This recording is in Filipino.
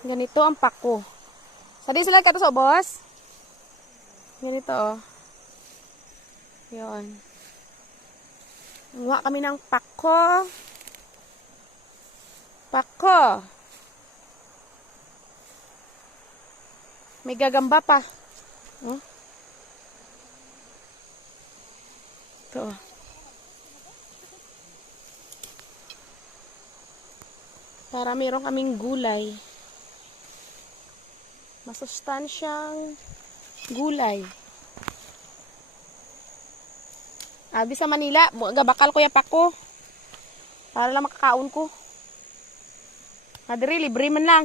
Ganito ang pako. Sadi sila ka to sa boss. Ganito oh. Yun. Nguha kami ng pako. Pako. May gagamba pa. Oh. Ito oh. Para meron kaming gulay. Masustansyang gulay. Abi sa Manila, gabakal ko yung pako. Para lang makakaon ko. Madiri, libre man lang.